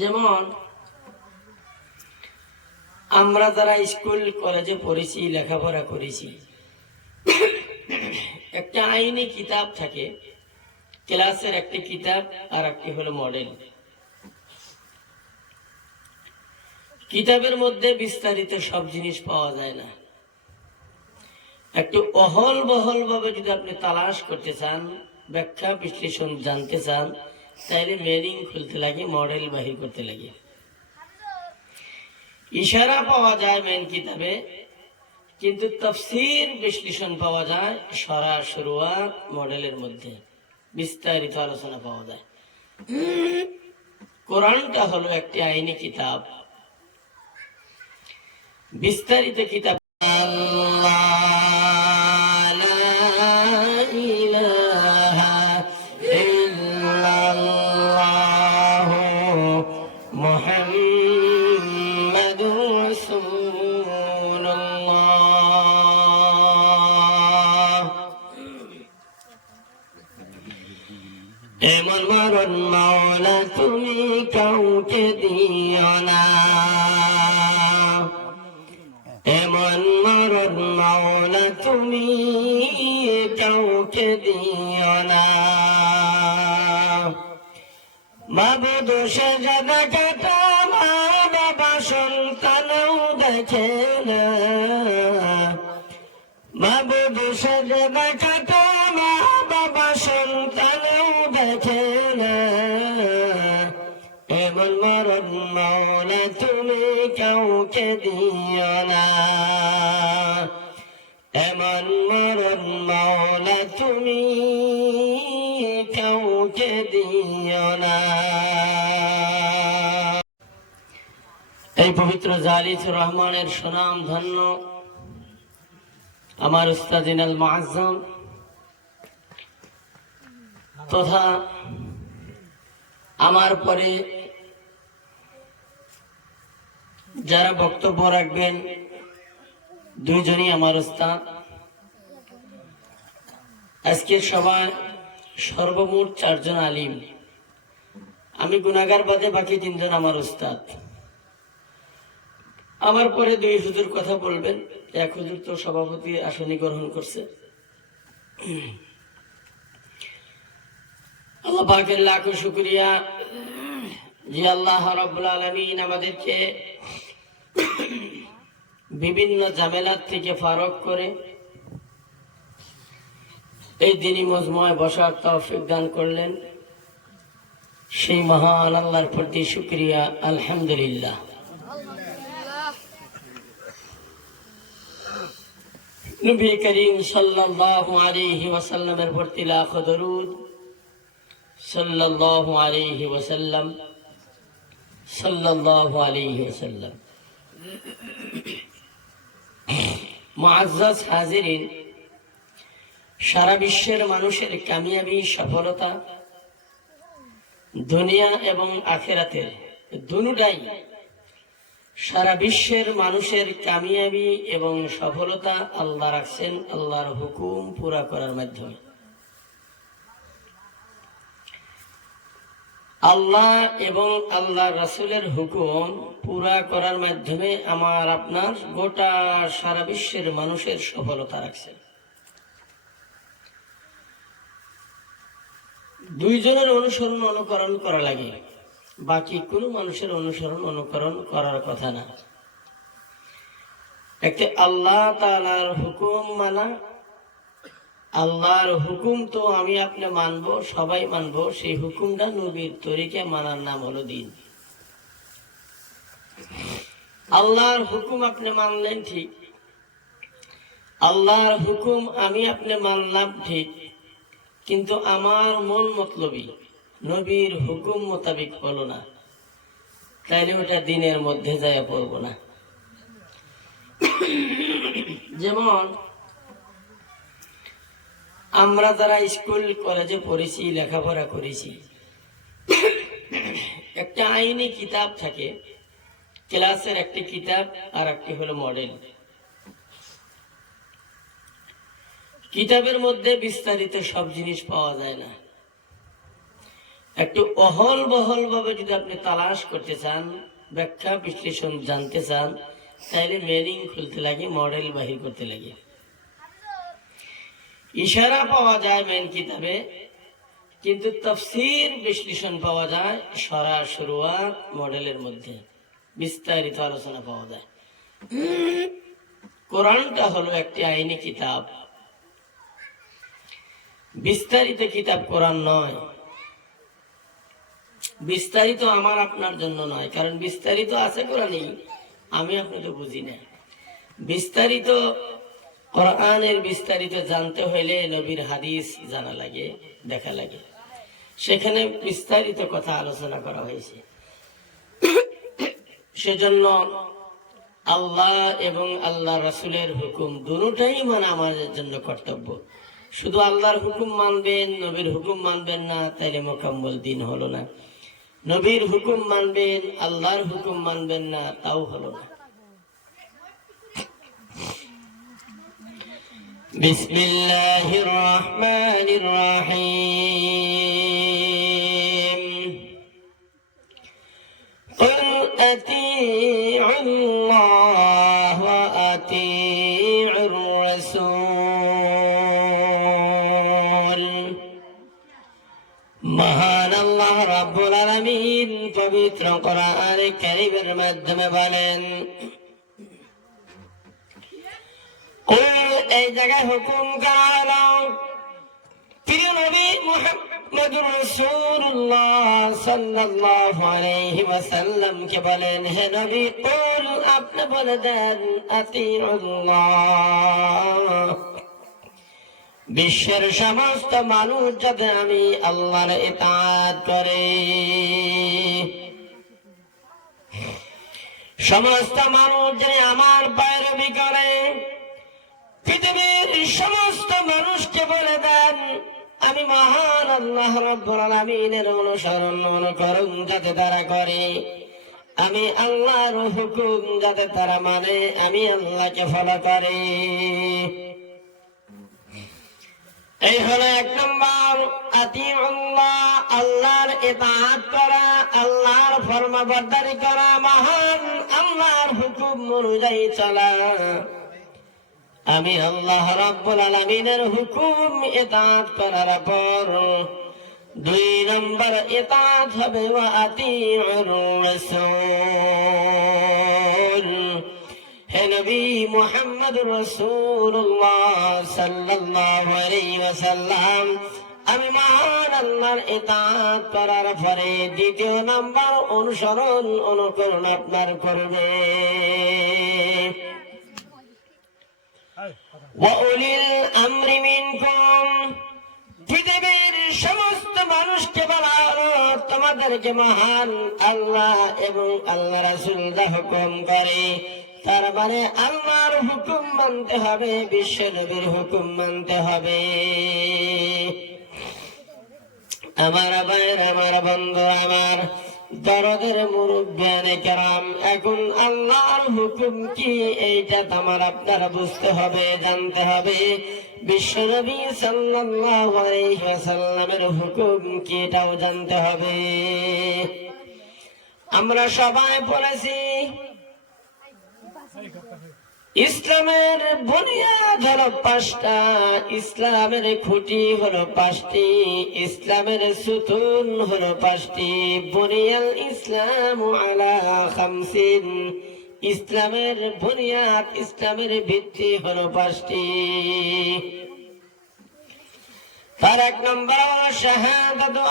যেমন আমরা যারা স্কুল কলেজে পড়েছি, লেখাপড়া করেছি, একটা আইনি কিতাব থাকে, ক্লাসের একটি কিতাব আর একটি হলো মডেল। কিতাবের মধ্যে বিস্তারিত সব জিনিস পাওয়া যায় না। একটু অহল বহল ভাবে যদি আপনি তালাশ করতে চান, ব্যাখ্যা বিশ্লেষণ জানতে চান, তাহলে মিনিং খুলতে লাগে, মডেল বাহির করতে লাগে। ইশারা পাওয়া যায় মেন কিতাবে, কিন্তু তাফসীর বিশ্লেষণ পাওয়া যায় সরা শুরুয়াত মডেলের মধ্যে, বিস্তারিত আলোচনা পাওয়া যায়। কোরআনটা হলো একটি আইনি কিতাব, বিস্তারিত কিতাব। এমন মরণ মাওলা তুমি কাউকে দিও না, এমন মরণ মাওলা তুমি কাউকে দিও না। মাবুদ সাজাদা কাটা মা বাবা সন্তানও দেখে না, মাবুদ সাজাদা কাটা মা বাবা সন্তানও দেখে না। এমন মরণ মাওলা তুমি কাউকে দিও না, এমন মরণ মাওলা তুমি কাউকে দিও না। এই পবিত্র জালিসুর রহমানের সুনাম ধন্য আমার উস্তাদ আল মুআজ্জম তথা আমার পরে যারা বক্তব্য রাখবেন, দুইজনই আমার উস্তাদ। আজকের সভায় সর্বমোট 4 জন আলিম, আমি গুনাহগার বাদে বাকি 3 জন আমার উস্তাদ। আমার পরে 2 হুজুর কথা বলবেন, 1 হুজুর তো সভাপতি আসনে গ্রহণ করছে। আল্লাহ পাকের লাখো শুকরিয়া যে আল্লাহ রাব্বুল আলামিন আমাদেরকে বিভিন্ন ঝামেলার থেকে ফারক করে এই দিনই মজমুয়ায় বসার তৌফিক দান করলেন। সেই মহান আল্লাহর প্রতি শুকরিয়া, আলহামদুলিল্লাহ। নবী করিম সাল্লাল্লাহু আলাইহি ওয়াসাল্লামের প্রতি লাখো দরুদ, সাল্লাল্লাহু আলাইহি ওয়াসাল্লাম, সাল্লাল্লাহু আলাইহি ওয়াসাল্লাম। মুআজ্জাজ হাজিরিন, সারা বিশ্বের মানুষের কামিয়াবি সফলতা দুনিয়া এবং আখিরাতের দুটোটাই, সারা বিশ্বের মানুষের কামিয়াবি এবং সফলতা আল্লাহ রাখছেন আল্লাহর হুকুম পুরা করার মাধ্যমে। আল্লাহ এবং আল্লাহ রাসূলের হুকুম পুরা করার মাধ্যমে আমার আপনার গোটা সারা বিশ্বের মানুষের সফলতা রাখছে। 2 জনের অনুসরণ অনুকরণ করা লাগে, বাকি কোনো মানুষের অনুসরণ অনুকরণ করার কথা না। একটা আল্লাহ তাআলার হুকুম মানা, আল্লাহর হুকুম তো আমি আপনি মানবো, সবাই মানবো, সেই হুকুমটা নবীর তরিকা মানার নাম হলো দিন। আল্লাহর হুকুম আপনি মানলেন ঠিক, আল্লাহর হুকুম আমি আপনি মানলাম ঠিক, কিন্তু আমার মন মতলবি নবীর হুকুম মোতাবেক হলো না, তাইলে ওটা দিনের মধ্যে যায় পড়বো না। যেমন আমরা যারা স্কুল কলেজে পড়েছি, লেখাপড়া করেছি, একটা আইনি কিতাব থাকে, ক্লাসের একটি কিতাব আর একটি হলো মডেল। কিতাবের মধ্যে বিস্তারিত সব জিনিস পাওয়া যায় না। একটু অহল বহল ভাবে যদি আপনি তালাশ করতে চান, ব্যাখ্যা বিশ্লেষণ জানতে চান, তাহলে মিনিং খুলতে লাগে, মডেল বাহির করতে লাগে। ইশারা পাওয়া যায় মেন কিতাবে, কিন্তু তাফসীর বিশ্লেষণ পাওয়া যায় সরা শুরুয়াত মডেলের মধ্যে, বিস্তারিত আলোচনা পাওয়া যায়। কোরআনটা হলো একটি আইনি কিতাব, বিস্তারিত কিতাব কোরআন নয়। বিস্তারিত আমার আপনার জন্য নয়, কারণ বিস্তারিত আছে কোরআনেই, আমি আপনি তো বুঝি না। বিস্তারিত কোরআনের বিস্তারিত জানতে হইলে নবীর হাদিস জানা লাগে, দেখা লাগে, সেখানে বিস্তারিত কথা আলোচনা করা হয়েছে। সেজন্য আল্লাহ এবং আল্লাহ রাসূলের হুকুম দুটোটাই মানে আমাদের জন্য কর্তব্য। শুধু আল্লাহর হুকুম মানবেন, নবীর হুকুম মানবেন না, তাইলে মোকাম্মল দিন হলো না। নবীর হুকুম মানবেন, আল্লাহর হুকুম মানবেন না, তাও হলো না। বিসমিল্লাহির রহমানির রহিম। কুল আতিউল্লাহ ওয়া আতিউর রাসূল। মহান আল্লাহ রাব্বুল আলামিন পবিত্র কোরআনে কারীমের মাধ্যমে বলেন, এই জায়গায় হুকুম করা হলো প্রিয় নবী মুহাম্মদুর রাসূলুল্লাহ সাল্লাল্লাহু আলাইহি ওয়াসাল্লাম কে বলেন, হে নবী, কুল আপনি বলে দেন, আতিউল্লাহ, বিশ্বের সমস্ত মানুষ যাতে আমি আল্লাহর ইতাআত করে, সমস্ত মানুষ যে আমার पैरवी করে। পৃথিবীর সমস্ত মানুষকে বলে দেন, আমি মহান আল্লাহ রাব্বুল আলামিনের অনুসরণ অনুকরণ যাতে তারা করে, আমি আল্লাহর হুকুম যাতে তারা মানে, আমি আল্লাহকে ফলো করে। এই হলো এক নম্বর আতিউল্লাহ, আল্লাহর ইতাআত করা, আল্লাহর ফরমাবরদারি করা, মহান আল্লাহর হুকুম অনুযায়ী চলা। আমি আল্লাহ রাব্বুল আলামিনের হুকুম ইতাআত করার পর 2 নম্বর ইতাআত হবে ওয়া আতিউর রাসূল। হে নবী মুহাম্মদুর রাসূলুল্লাহ সাল্লাল্লাহু আলাইহি ওয়াসাল্লাম, আমি মহান আল্লাহর ইতাআত করার পরে 2 নম্বর অনুসরণ অনুকরণ আপনার করবে। ওয়াউলিল আমরি মিনকুম, পৃথিবীর সমস্ত মানুষকে বলা হলো তোমাদেরকে মহান আল্লাহ এবং আল্লাহ রাসূল যা হুকুম করে, তার মানে আল্লাহর হুকুম মানতে হবে, বিশ্ব নবীর হুকুম মানতে হবে। আমার ভাইয়ের, আমার বন্ধু, আমার দরদের মুরব্বিয়ানে কেরাম, এখন আল্লাহর হুকুম কি এইটা তোমার আপনারা বুঝতে হবে, জানতে হবে। বিশ্বনবী সাল্লাল্লাহু আলাইহি ওয়াসাল্লামের হুকুম কি এটাও জানতে হবে। আমরা সবাই পড়েছি ইসলামের বুনিয়াদ হলো 5টা, ইসলামের খুঁটি হলো 5টি, ইসলামের সুতুন হলো 5টি। বুনিয়াল ইসলাম আলা 50, ইসলামের বুনিয়াদ, ইসলামের ভিত্তি হলো 5টি। তার 1 নম্বর হলো শাহাদাতু